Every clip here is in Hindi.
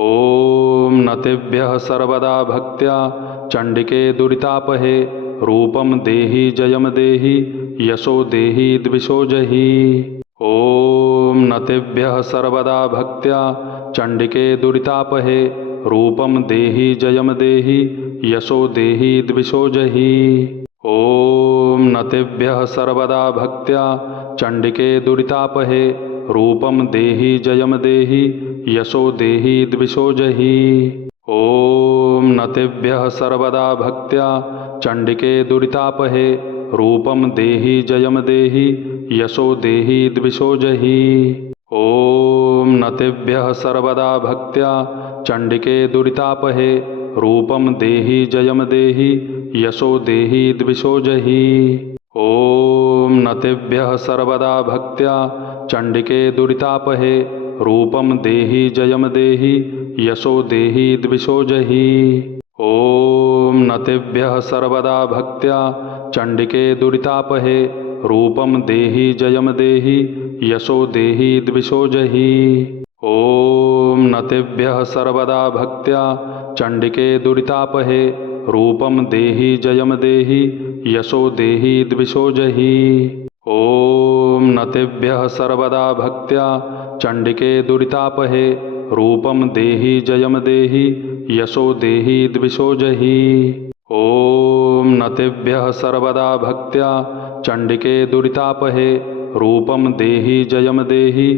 ॐ नतेभ्यः सर्वदा भक्त्या चण्डिके दुरितापहे रूपं देहि जयं देहि यशो देहि द्विषो जहि। ॐ नतेभ्यः सर्वदा भक्त्या चण्डिके दुरितापहे रूपं देहि जयं देहि यशो देहि द्विषो जहि। ॐ नतेभ्यः सर्वदा भक्त्या चण्डिके दुरितापहे रूपं देहि जयं देहि यशो देहि द्विषो जहि। ॐ नतेभ्यः सर्वदा भक्त्या चण्डिके दुरितापहे रूपं देहि जयं देहि यशो देहि द्विषो जहि। ॐ नतेभ्यः सर्वदा भक्त्या चण्डिके दुरितापहे रूपं देहि जयं देहि यशो देहि द्विषो जहि। ॐ नतेभ्यः सर्वदा भक्त्या चण्डिके दुरितापहे रूपं देहि जयं देहि यशो देहि द्विषो जहि। ॐ नतेभ्यः सर्वदा भक्त्या चण्डिके दुरितापहे रूपं देहि जयं देहि यशो देहि द्विषो जहि। ॐ नतेभ्यः सर्वदा भक्त्या चण्डिके दुरितापहे रूपं देहि जयं देहि यशो देहि द्विषो जहि। ॐ नतेभ्यः सर्वदा भक्त्या चण्डिके दुरितापहे रूपं देहि जयं देहि यशो देहि द्विषो जहि। ॐ नतेभ्यः सर्वदा भक्त्या चण्डिके दुरितापहे रूपं देहि जयं देहि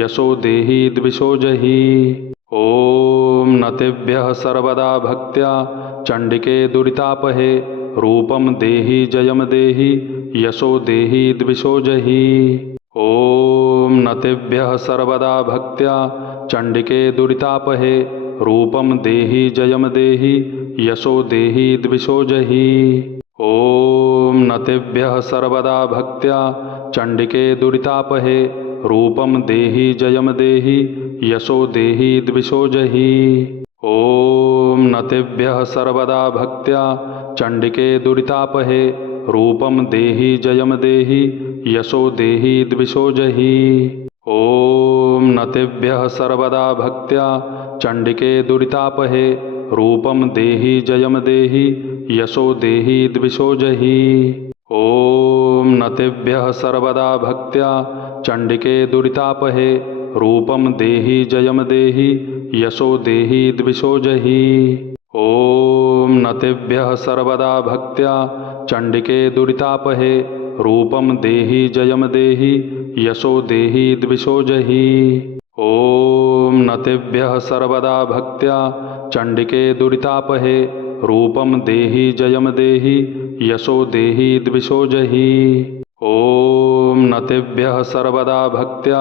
यशो देहि द्विषो जहि। ॐ नतेभ्यः सर्वदा भक्त्या चण्डिके दुरितापहे रूपं देहि जयं देहि यशो देहि द्विषो जहि। ॐ नतेभ्यः सर्वदा भक्त्या चण्डिके दुरितापहे रूपं देहि जयं देहि यशो देहि द्विषो जहि। ॐ नतेभ्यः सर्वदा भक्त्या चण्डिके दुरितापहे रूपं देहि जयं देहि यशो देहि द्विषो जहि। ॐ नतेभ्यः सर्वदा भक्त्या चण्डिके दुरितापहे रूपं देहि जयं देहि यशो देहि द्विषो जहि। ॐ नतेभ्यः सर्वदा भक्त्या चण्डिके दुरितापहे रूपं देहि जयं देहि यशो देहि द्विषो जहि। ॐ नतेभ्यः सर्वदा भक्त्या चण्डिके दुरितापहे रूपं देहि जयं देहि यशो देहि द्विषो जहि। ॐ नतेभ्यः सर्वदा भक्त्या चण्डिके दुरितापहे रूपं देहि जयं देहि यशो देहि द्विषो जहि। ॐ नतेभ्यः सर्वदा भक्त्या चण्डिके दुरितापहे रूपं देहि जयं देहि यशो देहि द्विषो जहि। ॐ नतेभ्यः सर्वदा भक्त्या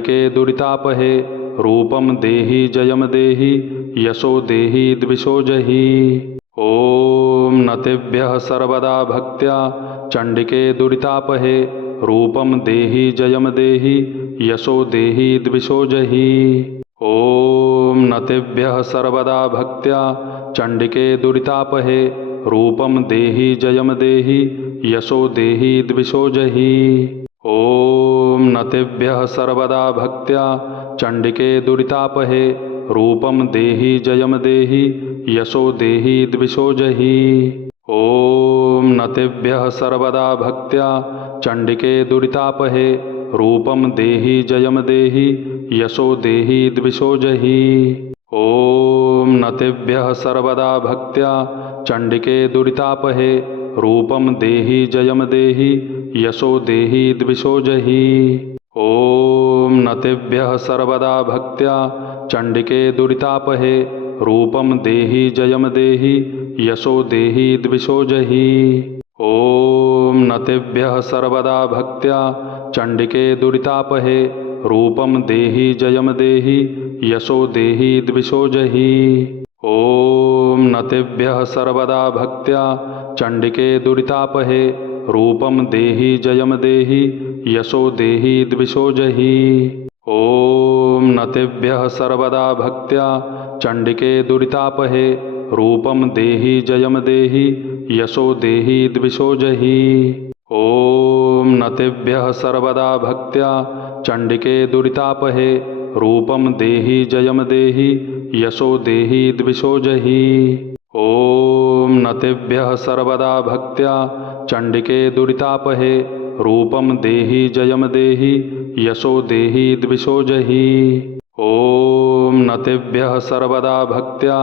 चण्डिके दुरितापहे रूपं देहि जयं देहि यशो देहि द्विषो जहि। ॐ नतेभ्यः सर्वदा भक्त्या चण्डिके दुरितापहे रूपं देहि जयं देहि यशो देहि द्विषो जहि। ॐ नतेभ्यः सर्वदा भक्त्या चण्डिके दुरितापहे रूपं देहि जयं देहि यशो देहि द्विषो जहि। ॐ नतेभ्यः सर्वदा भक्त्या चण्डिके दुरितापहे रूपं देहि जयं देहि यशो देहि द्विषो जहि। ॐ नतेभ्यः सर्वदा भक्त्या चण्डिके दुरितापहे रूपं देहि जयं देहि यशो देहि द्विषो जहि। ॐ नतेभ्यः सर्वदा भक्त्या चण्डिके दुरितापहे रूपं देहि जयं देहि यशो देहि द्विषो जहि। ॐ नतेभ्यः सर्वदा भक्त्या चण्डिके दुरितापहे रूपं देहि जयं देहि यशो देहि द्विषो जहि। ॐ नतेभ्यः सर्वदा भक्त्या चण्डिके दुरितापहे रूपं देहि जयं देहि यशो देहि द्विषो जहि। ॐ नतेभ्यः सर्वदा भक्त्या चण्डिके दुरितापहे रूपं देहि जयं देहि यशो देहि द्विषो जहि। ॐ नतेभ्यः सर्वदा भक्त्या चण्डिके दुरितापहे रूपं देहि जयं देहि यशो देहि द्विषो जहि। ॐ नतेभ्यः सर्वदा भक्त्या चण्डिके दुरितापहे रूपम देहि जयम देहि यशो देहि द्विषो जहि। ॐ नतेभ्यः सर्वदा भक्त्या चण्डिके दुरितापहे रूपम देहि जयम देहि यशो देहि द्विषो जहि। ॐ नतेभ्यः सर्वदा भक्त्या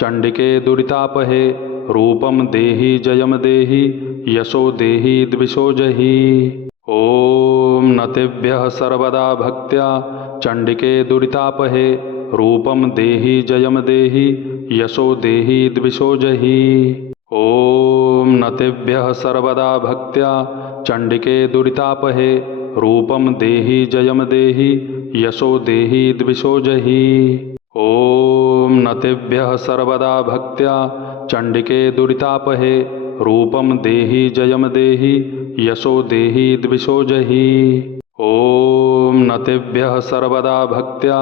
चण्डिके दुरितापहे रूपम देहि जयम देहि यशो देहि द्विषो जहि। ॐ नतेभ्यः सर्वदा भक्त्या चण्डिके दुरितापहे रूपम देहि जयम देहि यशो देहि द्विषो जहि। ॐ नतेभ्यः सर्वदा भक्त्या चण्डिके दुरितापहे रूपम देहि जयम देहि यशो देहि द्विषो जहि। ॐ नतेभ्यः सर्वदा भक्त्या चण्डिके दुरितापहे रूपम देहि जयम देहि यशो देहि द्विषो जहि। ॐ नतेभ्यः सर्वदा भक्त्या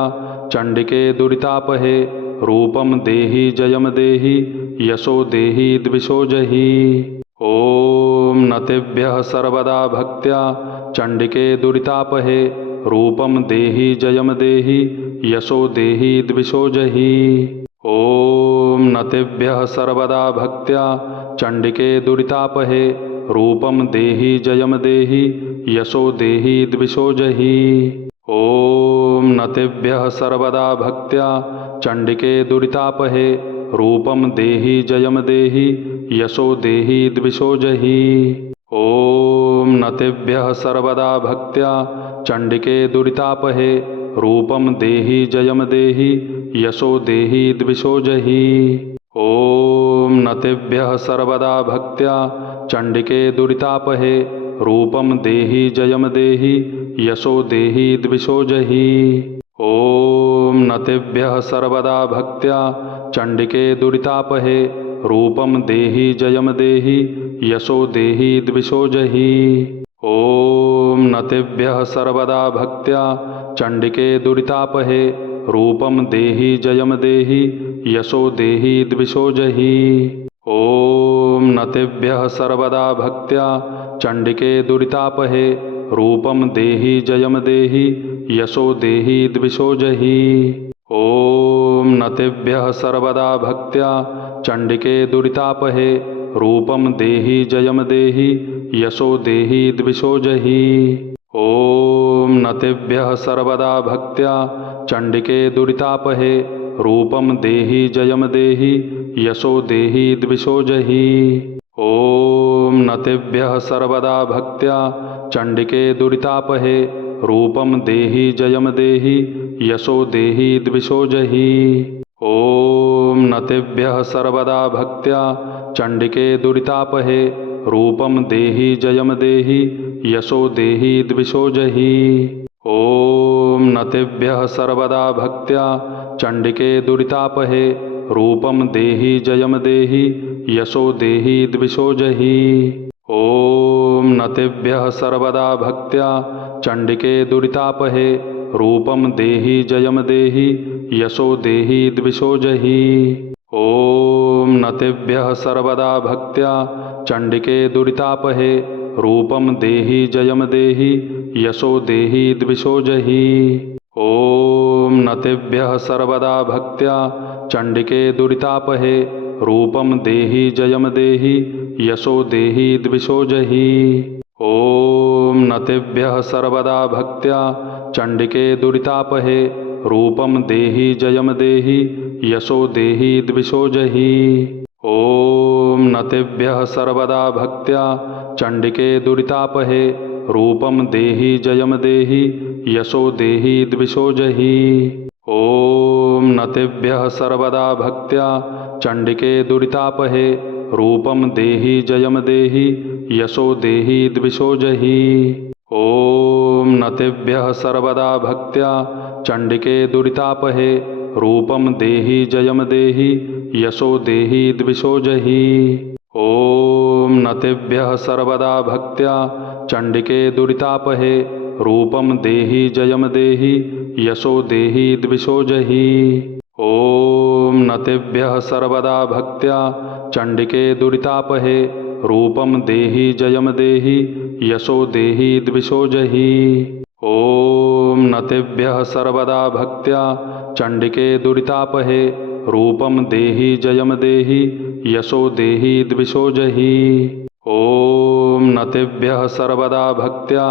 चण्डिके दुरितापहे रूपम देहि जयम देहि यशो देहि द्विषो जहि। ॐ नतेभ्यः सर्वदा भक्त्या चण्डिके दुरितापहे रूपम देहि जयम देहि यशो देहि द्विषो जहि। ॐ नतेभ्यः सर्वदा भक्त्या चण्डिके दुरितापहे रूपम देहि जयम देहि यशो देहि द्विषो जहि। ॐ नतेभ्यः सर्वदा भक्त्या चण्डिके दुरितापहे रूपम देहि जयम देहि यशो देहि द्विषो जहि। ॐ नतेभ्यः सर्वदा भक्त्या चण्डिके दुरितापहे रूपम देहि जयम देहि यशो देहि द्विषो जहि। ॐ नतेभ्यः सर्वदा भक्त्या चण्डिके दुरितापहे रूपम देहि जयम देहि यशो देहि द्विषो जहि। ॐ नतेभ्यः सर्वदा भक्त्या चण्डिके दुरितापहे रूपम देहि जयम देहि यशो देहि द्विषो जहि। ॐ नतेभ्यः सर्वदा भक्त्या चण्डिके दुरितापहे रूपम देहि जयम देहि यशो देहि द्विषो जहि। ॐ नतेभ्यः सर्वदा भक्त्या चण्डिके दुरितापहे रूपम देहि जयम देहि यशो देहि द्विषो जहि। ॐ नतेभ्यः सर्वदा भक्त्या चण्डिके दुरितापहे रूपम देहि जयम देहि यशो देहि द्विषो जहि। ॐ नतेभ्यः सर्वदा भक्त्या चण्डिके दुरितापहे रूपम देहि जयम देहि यशो देहि द्विषो जहि। ॐ नतेभ्यः सर्वदा भक्त्या चण्डिके दुरितापहे रूपम देहि जयम देहि यशो देहि द्विषो जहि। ॐ नतेभ्यः सर्वदा भक्त्या चण्डिके दुरितापहे रूपम देहि जयम देहि यशो देहि द्विषो जहि। ॐ नतेभ्यः सर्वदा भक्त्या चण्डिके दुरितापहे रूपम देहि जयम देहि यशो देहि द्विषो जहि। ॐ नतेभ्यः सर्वदा भक्त्या चण्डिके दुरितापहे रूपम देहि जयम देहि यशो देहि द्विषो जहि। ॐ नतेभ्यः सर्वदा भक्त्या चण्डिके दुरितापहे रूपम देहि जयम देहि यशो देहि द्विषो जहि। ॐ नतेभ्यः सर्वदा भक्त्या चण्डिके दुरितापहे रूपम देहि जयम देहि यशो देहि द्विषो जहि। ॐ नतेभ्यः सर्वदा भक्त्या चण्डिके दुरितापहे रूपम देहि जयम देहि यशो देहि द्विषो जहि। ॐ नतेभ्यः सर्वदा भक्त्या चण्डिके दुरितापहे रूपम देहि जयम देहि यशो देहि द्विषो जहि। ॐ नतेभ्यः सर्वदा भक्त्या चण्डिके दुरितापहे रूपम देहि जयम देहि यशो देहि द्विषो जहि। ॐ नतेभ्यः सर्वदा भक्त्या चण्डिके दुरितापहे रूपम देहि जयम देहि यशो देहि द्विषो जहि। ॐ नतेभ्यः सर्वदा भक्त्या चण्डिके दुरितापहे रूपम देहि जयम देहि यशो देहि द्विषो जहि। ॐ नतेभ्यः सर्वदा भक्त्या चण्डिके दुरितापहे रूपम देहि जयम देहि यशो देहि द्विषो जहि। ॐ नतेभ्यः सर्वदा भक्त्या चण्डिके दुरितापहे रूपं देहि जयं देहि यशो देहि द्विषो जहि। ॐ नतेभ्यः सर्वदा भक्त्या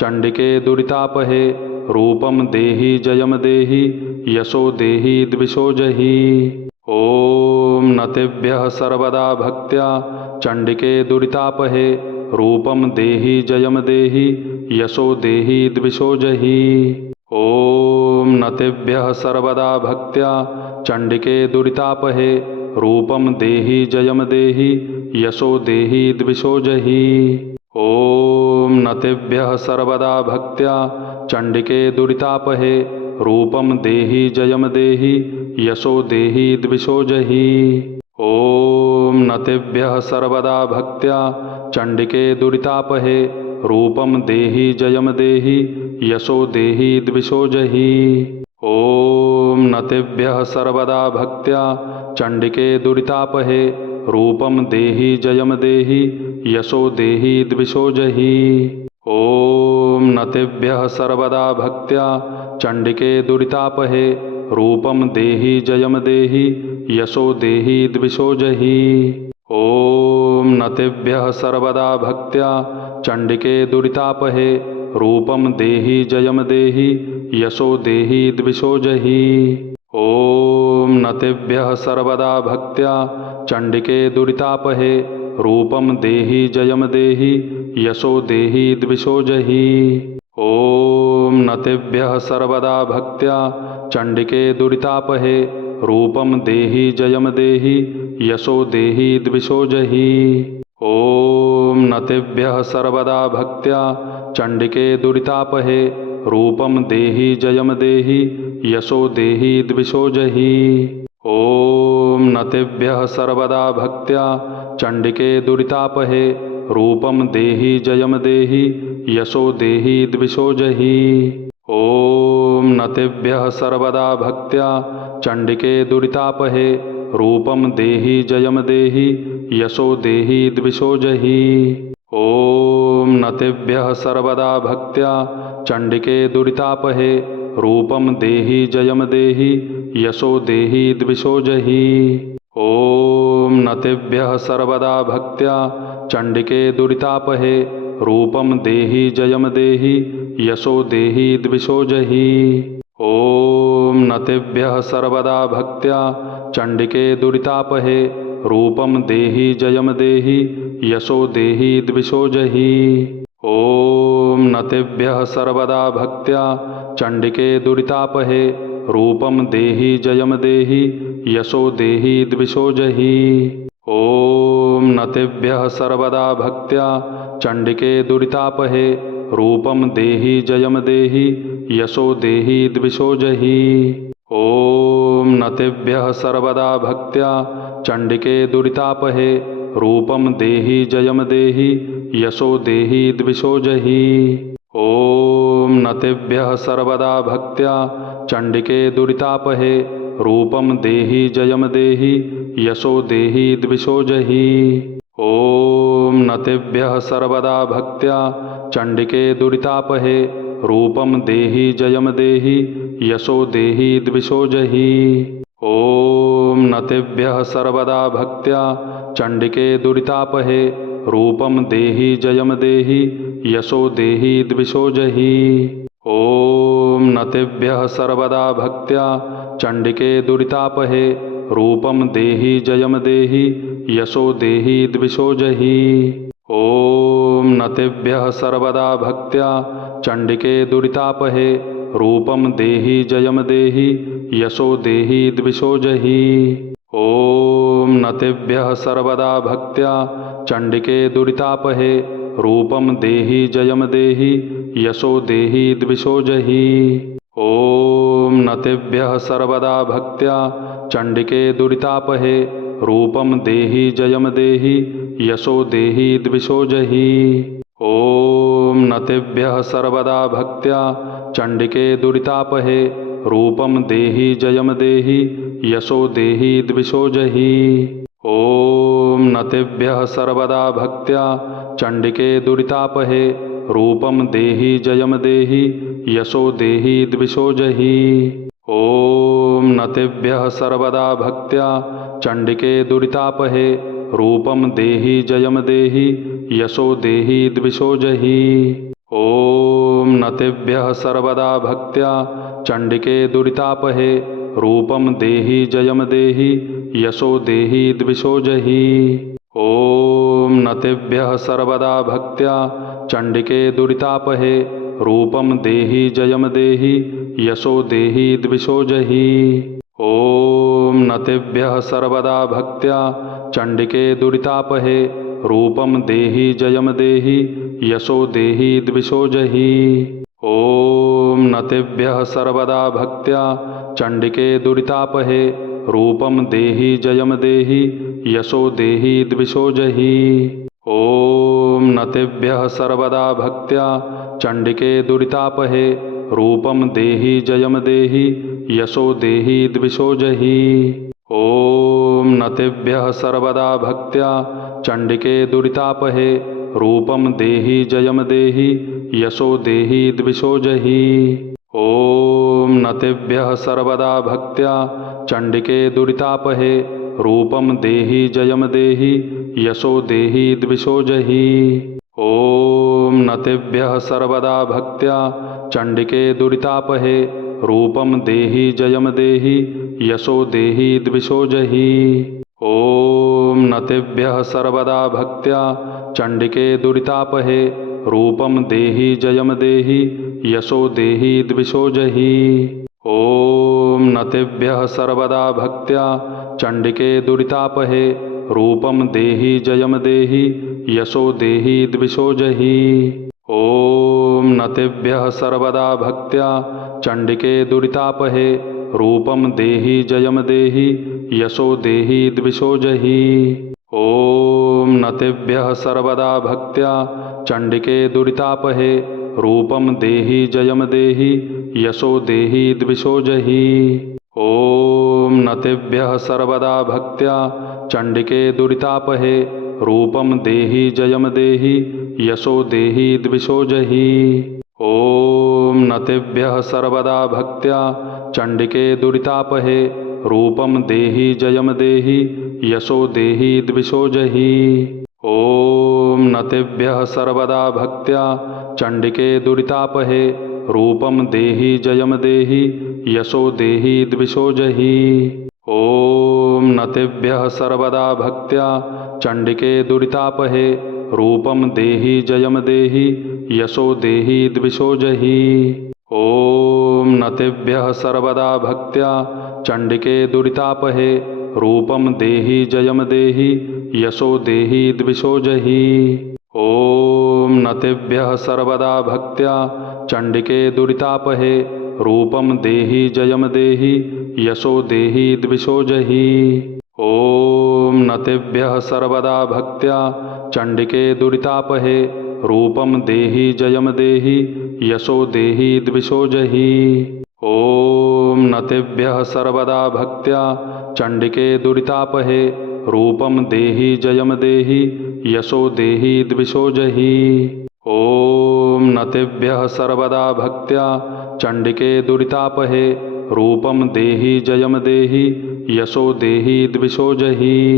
चण्डिके दुरितापहे रूपं देहि जयं देहि यशो देहि द्विषो जहि। ॐ नतेभ्यः सर्वदा भक्त्या चण्डिके दुरितापहे रूपं देहि जयं देहि यशो देहि द्विषो जहि। ॐ नतेभ्यः सर्वदा भक्त्या चण्डिके दुरितापहे रूपं देहि जयं देहि यशो देहि द्विषो जहि। ॐ नतेभ्यः सर्वदा भक्त्या चण्डिके दुरितापहे रूपं देहि जयं देहि यशो देहि द्विषो जहि। ॐ नतेभ्यः सर्वदा भक्त्या चण्डिके दुरितापहे रूपं देहि जयं देहि यशो देहि द्विषो जहि। ॐ नतेभ्यः सर्वदा भक्त्या चण्डिके दुरितापहे रूपं देहि जयं देहि यशो देहि द्विषो जहि। ॐ नतेभ्यः सर्वदा भक्त्या चण्डिके दुरितापहे रूपं देहि जयं देहि यशो देहि द्विषो जहि। ॐ नतेभ्यः सर्वदा भक्त्या चण्डिके दुरितापहे रूपं देहि जयं देहि यशो देहि द्विषो जहि। ॐ नतेभ्यः सर्वदा भक्त्या चण्डिके दुरितापहे रूपं देहि जयं देहि यशो देहि द्विषो जहि। ॐ नतेभ्यः सर्वदा भक्त्या चण्डिके दुरितापहे रूपं देहि जयं देहि यशो देहि द्विषो जहि। ॐ नतेभ्यः सर्वदा भक्त्या चण्डिके दुरितापहे रूपं देहि जयं देहि यशो देहि द्विषो जहि। ॐ नतेभ्यः सर्वदा भक्त्या चण्डिके दुरितापहे रूपं देहि जयं देहि यशो देहि द्विषो जहि। ॐ नतेभ्यः सर्वदा भक्त्या चण्डिके दुरितापहे रूपं देहि जयं देहि यशो देहि द्विषो जहि। ॐ नतेभ्यः सर्वदा भक्त्या चण्डिके दुरितापहे रूपं देहि जयं देहि यशो देहि द्विषो जहि। ॐ नतेभ्यः सर्वदा भक्त्या चण्डिके दुरितापहे रूपं देहि जयं देहि यशो देहि द्विषो जहि। ॐ नतेभ्यः सर्वदा भक्त्या चण्डिके दुरितापहे रूपं देहि जयं देहि यशो देहि द्विषो जहि। ॐ नतेभ्यः सर्वदा भक्त्या चण्डिके दुरितापहे रूपं देहि जयं देहि यशो देहि द्विषो जहि। ॐ नतेभ्यः सर्वदा भक्त्या चण्डिके दुरितापहे रूपं देहि जयं देहि यशो देहि द्विषो जहि। ॐ नतेभ्यः सर्वदा भक्त्या चण्डिके दुरितापहे रूपं देहि जयं देहि यशो देहि द्विषो जहि। ॐ नतेभ्यः सर्वदा भक्त्या चण्डिके दुरितापहे रूपं देहि जयं देहि यशो देहि द्विषो जहि। ॐ नतेभ्यः सर्वदा भक्त्या चण्डिके दुरितापहे रूपं देहि जयं देहि यशो देहि द्विषो जहि। ॐ नतेभ्यः सर्वदा भक्त्या चण्डिके दुरितापहे रूपं देहि जयं देहि यशो देहि द्विषो जहि। ॐ नतेभ्यः सर्वदा भक्त्या चण्डिके दुरितापहे रूपं देहि जयं देहि यशो देहि द्विषो जहि। ॐ नतेभ्यः सर्वदा भक्त्या चण्डिके दुरितापहे रूपं देहि जयं देहि यशो देहि द्विषो जहि। ॐ नतेभ्यः सर्वदा भक्त्या चण्डिके दुरितापहे रूपं देहि जयं देहि यशो देहि द्विषो जहि। ॐ नतेभ्यः सर्वदा भक्त्या चण्डिके दुरितापहे रूपं देहि जयं देहि यशो देहि द्विषो जहि। ॐ नतेभ्यः सर्वदा भक्त्या चण्डिके दुरितापहे रूपं देहि जयं देहि यशो देहि द्विषो जहि। ॐ नतेभ्यः सर्वदा भक्त्या चण्डिके दुरितापहे रूपं देहि जयं देहि यशो देहि द्विषो जहि। ॐ नतेभ्यः सर्वदा भक्त्या चण्डिके दुरितापहे रूपं देहि जयं देहि यशो देहि द्विषो जहि। ॐ नतेभ्यः सर्वदा भक्त्या चण्डिके दुरितापहे रूपं देहि जयं देहि यशो देहि द्विषो जहि। ॐ नतेभ्यः सर्वदा भक्त्या चण्डिके दुरितापहे रूपं देहि जयं देहि यशो देहि द्विषो जहि। ॐ नतेभ्यः सर्वदा भक्त्या चण्डिके दुरितापहे रूपं देहि जयं देहि यशो देहि द्विषो जहि। ॐ नतेभ्यः सर्वदा भक्त्या चण्डिके दुरितापहे रूपं देहि जयं देहि यशो देहि द्विषो जहि। ॐ नतेभ्यः सर्वदा भक्त्या चण्डिके दुरितापहे रूपं देहि जयं देहि यशो देहि द्विषो जहि। ॐ नतेभ्यः सर्वदा भक्त्या चण्डिके दुरितापहे रूपं देहि जयं देहि यशो देहि द्विषो जहि। ॐ नतेभ्यः सर्वदा भक्त्या चण्डिके दुरितापहे रूपं देहि जयं देहि यशो देहि द्विषो जहि। ॐ नतेभ्यः सर्वदा भक्त्या चण्डिके दुरितापहे रूपं देहि जयं देहि यशो देहि द्विषो जहि। ॐ नतेभ्यः सर्वदा भक्त्या चण्डिके दुरितापहे रूपं देहि जयं देहि यशो देहि द्विषो जहि। ॐ नतेभ्यः सर्वदा भक्त्या चण्डिके दुरितापहे रूपं देहि जयं देहि यशो देहि द्विषो जहि। ॐ नतेभ्यः सर्वदा भक्त्या चण्डिके दुरितापहे रूपं देहि जयं देहि यशो देहि द्विषो जहि। ॐ नतेभ्यः सर्वदा भक्त्या चण्डिके दुरितापहे रूपं देहि जयं देहि यशो देहि द्विषो जहि। ॐ नतेभ्यः सर्वदा भक्त्या चण्डिके दुरितापहे रूपं देहि जयं देहि यशो देहि द्विषो जहि। ॐ नतेभ्यः सर्वदा भक्त्या चण्डिके दुरितापहे रूपं देहि जयं देहि यशो देहि द्विषो जहि। ॐ नतेभ्यः सर्वदा भक्त्या चण्डिके दुरितापहे रूपं देहि जयं देहि यशो देहि द्विषो जहि। ॐ नतेभ्यः सर्वदा भक्त्या चण्डिके दुरितापहे रूपं देहि जयं देहि यशो देहि द्विषो जहि। ॐ नतेभ्यः सर्वदा भक्त्या चण्डिके दुरितापहे रूपं देहि जयं देहि यशो देहि द्विषो जहि। ॐ नतेभ्यः सर्वदा भक्त्या चण्डिके दुरितापहे रूपं देहि जयं देहि यशो देहि द्विषो जहि। ॐ नतेभ्यः सर्वदा भक्त्या चण्डिके दुरितापहे रूपं देहि जयं देहि यशो देहि द्विषो जहि। ॐ नतेभ्यः सर्वदा भक्त्या चण्डिके दुरितापहे रूपं देहि जयं देहि यशो देहि द्विषो जहि। ॐ नतेभ्यः सर्वदा भक्त्या चण्डिके दुरितापहे रूपं देहि जयं देहि यशो देहि द्विषो जहि।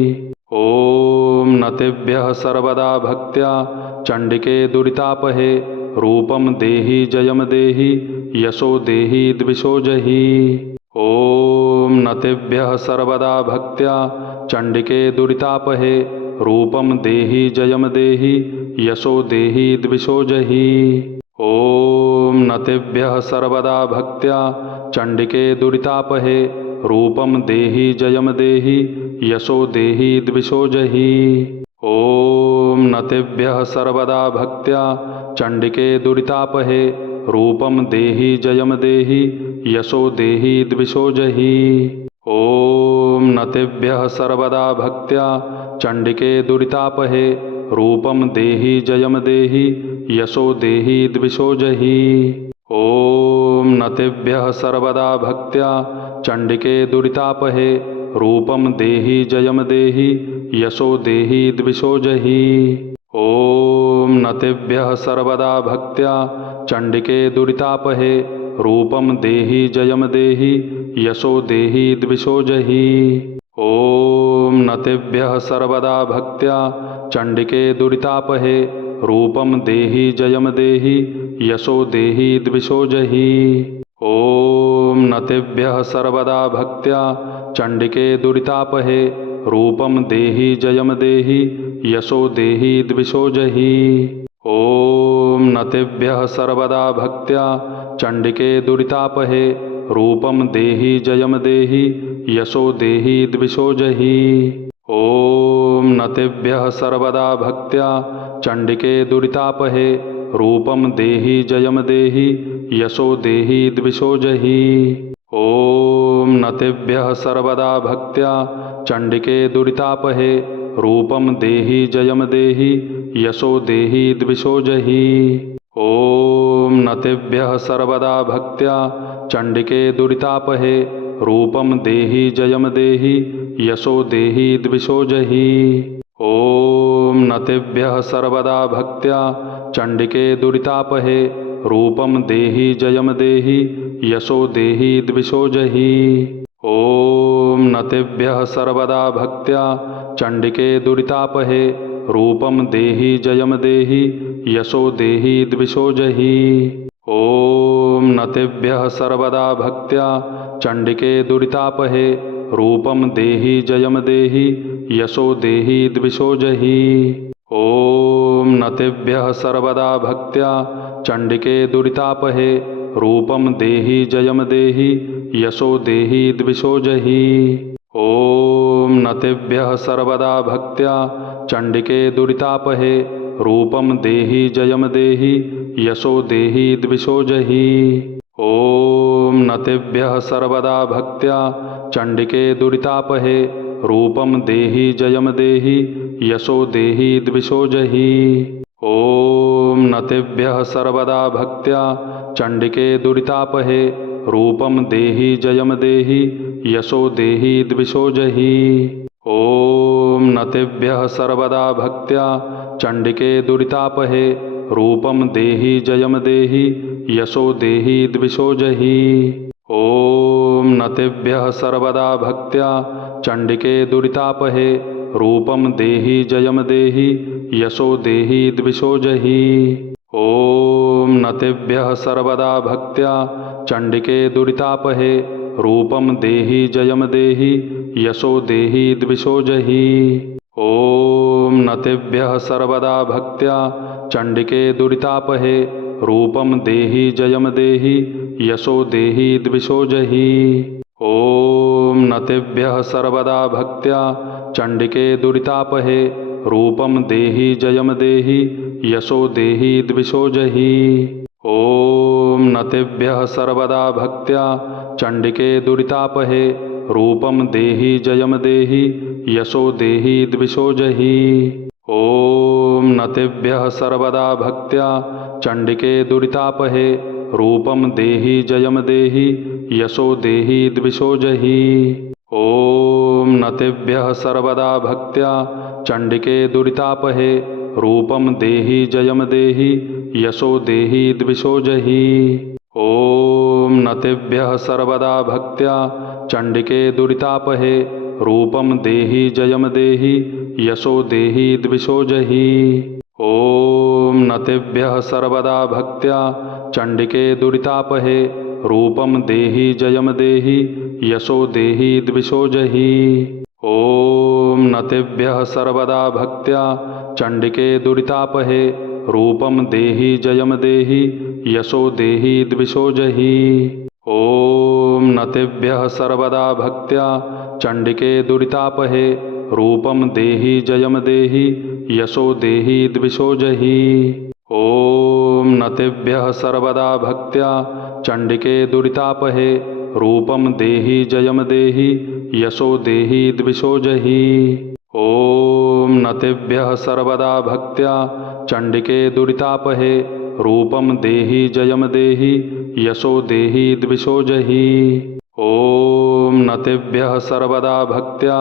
ॐ नतेभ्यः सर्वदा भक्त्या चण्डिके दुरितापहे रूपं देहि जयं देहि यशो देहि द्विषो जहि। ॐ नतेभ्यः सर्वदा भक्त्या चण्डिके दुरितापहे रूपं देहि जयं देहि यशो देहि द्विषो जहि। ॐ नतेभ्यः सर्वदा भक्त्या चण्डिके दुरितापहे रूपं देहि जयं देहि यशो देहि द्विषो जहि। ॐ नतेभ्यः सर्वदा भक्त्या चण्डिके दुरितापहे रूपं देहि जयं देहि यशो देहि द्विषो जहि। ॐ नतेभ्यः सर्वदा भक्त्या चण्डिके दुरितापहे रूपं देहि जयं देहि यशो देहि द्विषो जहि। ॐ नतेभ्यः सर्वदा भक्त्या चण्डिके दुरितापहे रूपं देहि जयं देहि यशो देहि द्विषो जहि। ॐ नतेभ्यः सर्वदा भक्त्या चण्डिके दुरितापहे रूपं देहि जयं देहि यशो देहि द्विषो जहि। ॐ नतेभ्यः सर्वदा भक्त्या चण्डिके दुरितापहे रूपं देहि जयं देहि यशो देहि द्विषो जहि। ॐ नतेभ्यः सर्वदा भक्त्या चण्डिके दुरितापहे रूपं देहि जयं देहि यशो देहि द्विषो जहि। ॐ नतेभ्यः सर्वदा भक्त्या चण्डिके दुरितापहे रूपं देहि जयं देहि यशो देहि द्विषो जहि। ॐ नतेभ्यः सर्वदा भक्त्या चण्डिके दुरितापहे रूपं देहि जयं देहि यशो देहि द्विषो जहि। ॐ नतेभ्यः सर्वदा भक्त्या चण्डिके दुरितापहे रूपं देहि जयं देहि यशो देहि द्विषो जहि। ॐ नतेभ्यः सर्वदा भक्त्या चण्डिके दुरितापहे रूपं देहि जयं देहि यशो देहि द्विषो जहि। ॐ नतेभ्यः सर्वदा भक्त्या चण्डिके दुरितापहे रूपं देहि जयं देहि यशो देहि द्विषो जहि। ॐ नतेभ्यः सर्वदा भक्त्या चण्डिके दुरितापहे रूपं देहि जयं देहि यशो देहि द्विषो जहि। ॐ नतेभ्यः सर्वदा भक्त्या चण्डिके दुरितापहे रूपं देहि जयं देहि यशो देहि द्विषो जहि। ॐ नतेभ्यः सर्वदा भक्त्या चण्डिके दुरितापहे रूपं देहि जयं देहि यशो देहि द्विषो जहि। ॐ नतेभ्यः सर्वदा भक्त्या चण्डिके दुरितापहे रूपं देहि जयं देहि यशो देहि द्विषो जहि। ॐ नतेभ्यः सर्वदा भक्त्या चण्डिके दुरितापहे रूपं देहि जयं देहि यशो देहि द्विषो जहि। ॐ नतेभ्यः सर्वदा भक्त्या चण्डिके दुरितापहे रूपं देहि जयं देहि यशो देहि द्विषो जहि। ॐ नतेभ्यः सर्वदा भक्त्या चण्डिके दुरितापहे रूपं देहि जयं देहि यशो देहि द्विषो जहि। ॐ नतेभ्यः सर्वदा भक्त्या चण्डिके दुरितापहे रूपं देहि जयं देहि यशो देहि द्विषो जहि। ॐ नतेभ्यः सर्वदा भक्त्या चण्डिके दुरितापहे रूपं देहि जयं देहि यशो देहि द्विषो जहि। ॐ नतेभ्यः सर्वदा भक्त्या चण्डिके दुरितापहे रूपं देहि जयं देहि यशो देहि द्विषो जहि। ॐ नतेभ्यः सर्वदा भक्त्या चण्डिके दुरितापहे रूपं देहि जयं देहि यशो देहि द्विषो जहि। ॐ नतेभ्यः सर्वदा भक्त्या चण्डिके दुरितापहे रूपं देहि जयं देहि यशो देहि द्विषो जहि। ॐ नतेभ्यः सर्वदा भक्त्या चण्डिके दुरितापहे रूपं देहि जयं देहि यशो देहि द्विषो जहि। ॐ नतेभ्यः सर्वदा भक्त्या चण्डिके दुरितापहे रूपं देहि जयं देहि यशो देहि द्विषो जहि। ॐ नतेभ्यः सर्वदा भक्त्या चण्डिके दुरितापहे रूपं देहि जयं देहि यशो देहि द्विषो जहि। ॐ नतेभ्यः सर्वदा भक्त्या चण्डिके दुरितापहे रूपं देहि जयं देहि यशो देहि द्विषो जहि। ॐ नतेभ्यः सर्वदा भक्त्या चण्डिके दुरितापहे रूपं देहि जयं देहि यशो देहि द्विषो जहि। ॐ नतेभ्यः सर्वदा भक्त्या चण्डिके दुरितापहे रूपं देहि जयं देहि यशो देहि द्विषो जहि। ॐ नतेभ्यः सर्वदा भक्त्या चण्डिके दुरितापहे रूपं देहि जयं देहि यशो देहि द्विषो जहि। ॐ नतेभ्यः सर्वदा भक्त्या चण्डिके दुरितापहे रूपं देहि जयं देहि यशो देहि द्विषो जहि। ॐ नतेभ्यः सर्वदा भक्त्या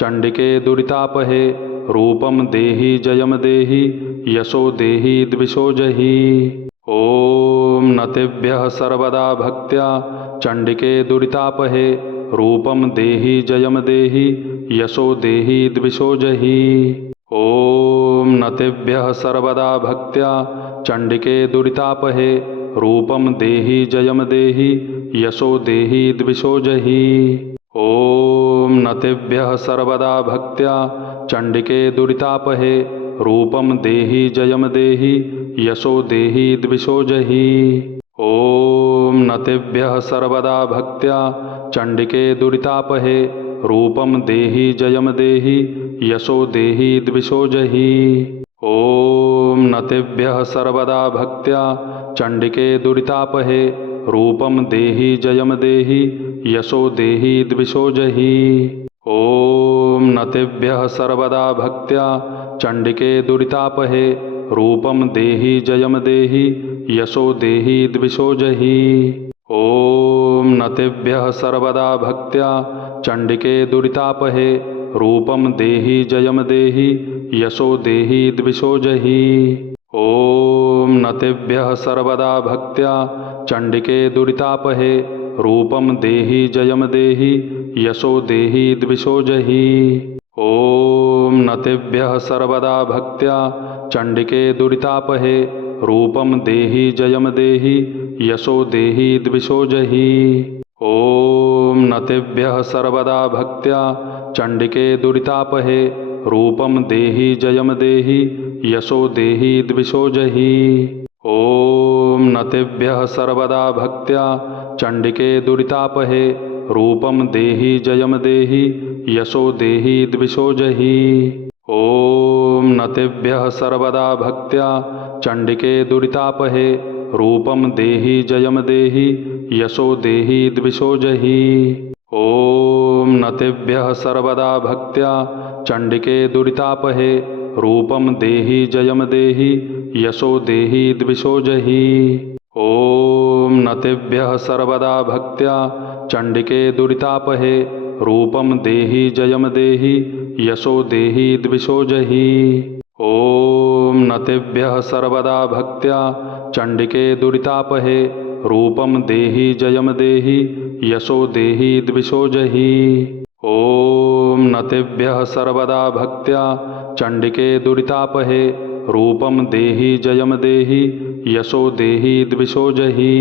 चण्डिके दुरितापहे रूपं देहि जयं देहि यशो देहि द्विषो जहि। ॐ नतेभ्यः सर्वदा भक्त्या चण्डिके दुरितापहे रूपं देहि जयं देहि यशो देहि द्विषो जहि। ॐ नतेभ्यः सर्वदा भक्त्या चण्डिके दुरितापहे रूपं देहि जयं देहि यशो देहि द्विषो जहि। ॐ नतेभ्यः सर्वदा भक्त्या चण्डिके दुरितापहे रूपं देहि जयं देहि यशो देहि द्विषो जहि। ॐ नतेभ्यः सर्वदा भक्त्या चण्डिके दुरितापहे रूपं देहि जयं देहि यशो देहि द्विषो जहि। ॐ नतेभ्यः सर्वदा भक्त्या चण्डिके दुरितापहे रूपं देहि जयं देहि यशो देहि द्विषो जहि। ॐ नतेभ्यः सर्वदा भक्त्या चण्डिके दुरितापहे रूपं देहि जयं देहि यशो देहि द्विषो जहि। ॐ नतेभ्यः सर्वदा भक्त्या चण्डिके दुरितापहे रूपं देहि जयं देहि यशो देहि द्विषो जहि। ॐ नतेभ्यः सर्वदा भक्त्या चण्डिके दुरितापहे रूपं देहि जयं देहि यशो देहि द्विषो जहि। ॐ नतेभ्यः सर्वदा भक्त्या चण्डिके दुरितापहे रूपं देहि जयं देहि यशो देहि द्विषो जहि। ॐ नतेभ्यः सर्वदा भक्त्या चण्डिके दुरितापहे रूपं देहि जयं देहि यशो देहि द्विषो जहि। ॐ नतेभ्यः सर्वदा भक्त्या चण्डिके दुरितापहे रूपं देहि जयं देहि यशो देहि द्विषो जहि। ॐ नतेभ्यः सर्वदा भक्त्या चण्डिके दुरितापहे रूपं देहि जयं देहि यशो देहि द्विषो जहि। ॐ नतेभ्यः सर्वदा भक्त्या चण्डिके दुरितापहे रूपं देहि जयं देहि यशो देहि द्विषो जहि। ॐ नतेभ्यः सर्वदा भक्त्या चण्डिके दुरितापहे रूपं देहि जयं देहि यशो देहि द्विषो जहि। ॐ नतेभ्यः सर्वदा भक्त्या चण्डिके दुरितापहे रूपं देहि जयं देहि यशो देहि द्विषो जहि। ॐ नतेभ्यः सर्वदा भक्त्या चण्डिके दुरितापहे रूपं देहि जयं देहि यशो देहि द्विषो जहि।